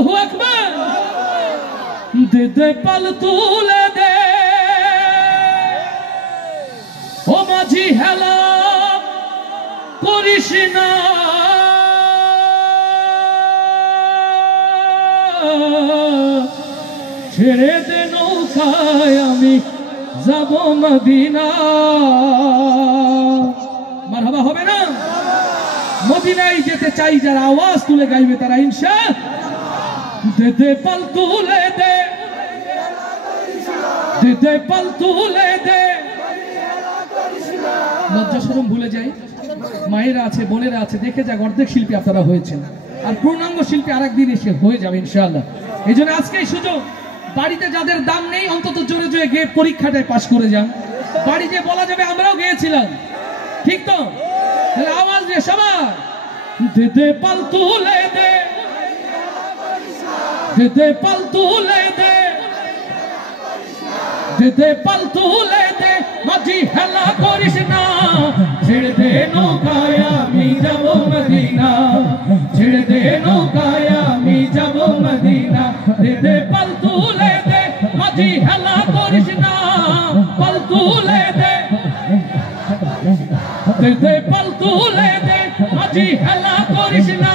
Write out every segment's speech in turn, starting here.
আল্লাহু আকবার। দে দে পাল তুলে দে ও মাঝি হেলা করিস না, ছেড়ে দে নৌকায় আমি যাব মদিনা। মারহাবা হবে না? মদিনায় যেতে চাই যারা আওয়াজ তুলে গাইবে তারা ইনশাআল্লাহ। দে দে পাল তুলে দে, দে দে পাল তুলে দে। লজ্জা শরম ভুলে যাই, মায়েরা আছে বোনেরা আছে, দেখে যাক অর্ধেক শিল্পী আপনারা হয়েছেন, আর পূর্ণাঙ্গ শিল্পী আরেকদিন এসে হয়ে যাবে ইনশাআল্লাহ। এই জন্য আজকে এই সুযোগ, বাড়িতে যাদের দাম নেই অন্তত জোরে জোরে গিয়ে পরীক্ষাটায় পাশ করে যান। বাড়িতে বলা যাবে আমরাও গিয়েছিলাম, ঠিক তো? তাহলে আওয়াজ দিয়ে সবাই দে দে পাল তুলে দে, দে দে পাল তুলে দে, দে দে পাল তুলে দে। মাঝি হেলা করিস না, ছেড়ে দে নৌকায় আমি যাব মদিনা, ছেড়ে দে নৌকায় আমি যাব মদিনা। দে দে পাল তুলে দে, মাঝি হেলা করিস না, পাল তুলে দে, দে দে পাল তুলে দে। মাঝি হেলা করিস না,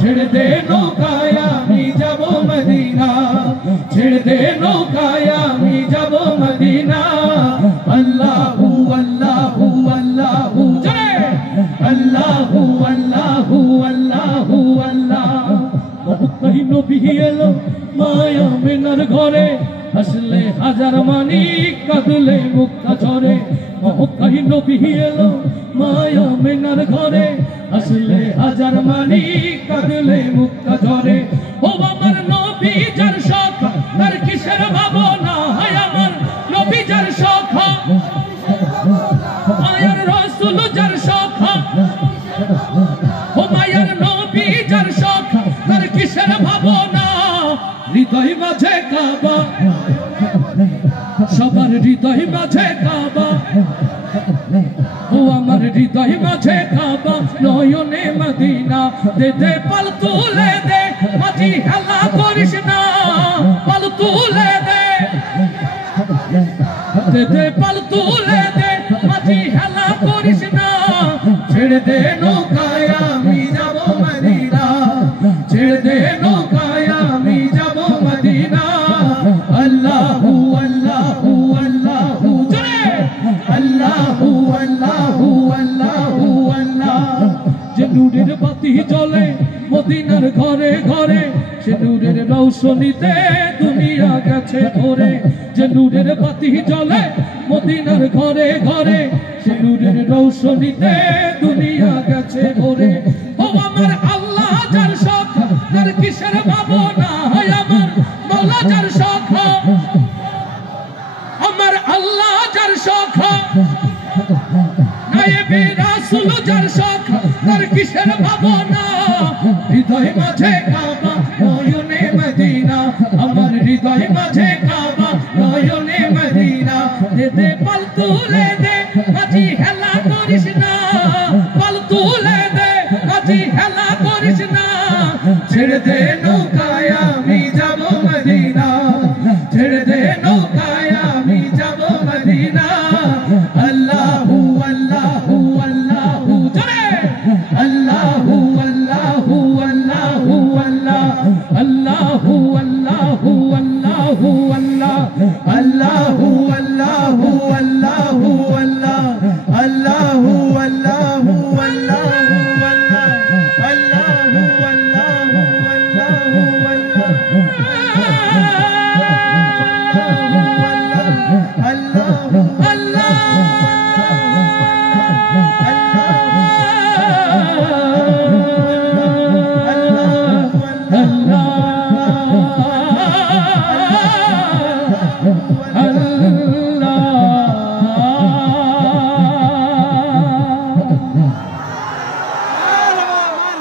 ছেড়ে দে নৌকায় আমি যাব মদিনা, ছেড়ে দে নৌকায় আমি যাব মদিনা। আল্লাহু আল্লাহু আল্লাহু জয়, আল্লাহু আল্লাহু আল্লাহু আল্লাহ। বহু নবী এলো মায়া মিনার ঘরে, আসলে হাজার মানিক কাঁদলে মুক্তা ঝরে। বহু নবী এলো মায়া মিনার ঘরে, আসলে হাজার মানিক কাঁদলে মুক্তা ঝরে। ও আমার নবী যার শখ তার কিসের ভাবনা, হয় আমার নবী যার শখ, মায়ার রাসূল যার শখ, ও মায়ার নবী যার শখ তার কিসের ভাবনা। হৃদয় মাঝে কাবা, সবার হৃদয় মাঝে কাবা, ও আমার হৃদয় মাঝে কাবা, নয়নে মদিনা। দে দে পাল তুলে দে, মাঝি হেলা করিস না, পাল তুলে দে, দে দে পাল তুলে দে। মাঝি হেলা করিস না, ছেড়ে দে নৌকায় আমি যাব মদিনা, ছেড়ে দে নৌকায় আমি যাব মদিনা। আল্লাহু আল্লাহু আল্লাহু জয়, আল্লাহু আল্লাহু আল্লাহু আল্লাহ। যে নূরের বাতি জ্বলে মদিনার ঘরে ঘরে, সে নূরের রৌশনীতে দুনিয়া গেছে ভরে। যে নূরের বাতি জ্বলে মদিনার ঘরে ঘরে, সে নূরের রৌশনীতে দুনিয়া গেছে ভরে। ও আমার আল্লাহ যার শখ তার কিসের ভাবনা, হয় আমার মওলা যার শখ, আমার আল্লাহ যার শখ, নায়েবে রাসূল যার শখ তার কিসের ভাবনা। হৃদয় মাঝে কাবা, নয়নে মদিনা, আমার হৃদয় মাঝে কাবা, নয়নে মদিনা। দে দে পাল তুলে দে, মাঝি হেলা করিস না, পাল তুলে দে, মাঝি হেলা করিস না। ছেড়ে দে নৌকায়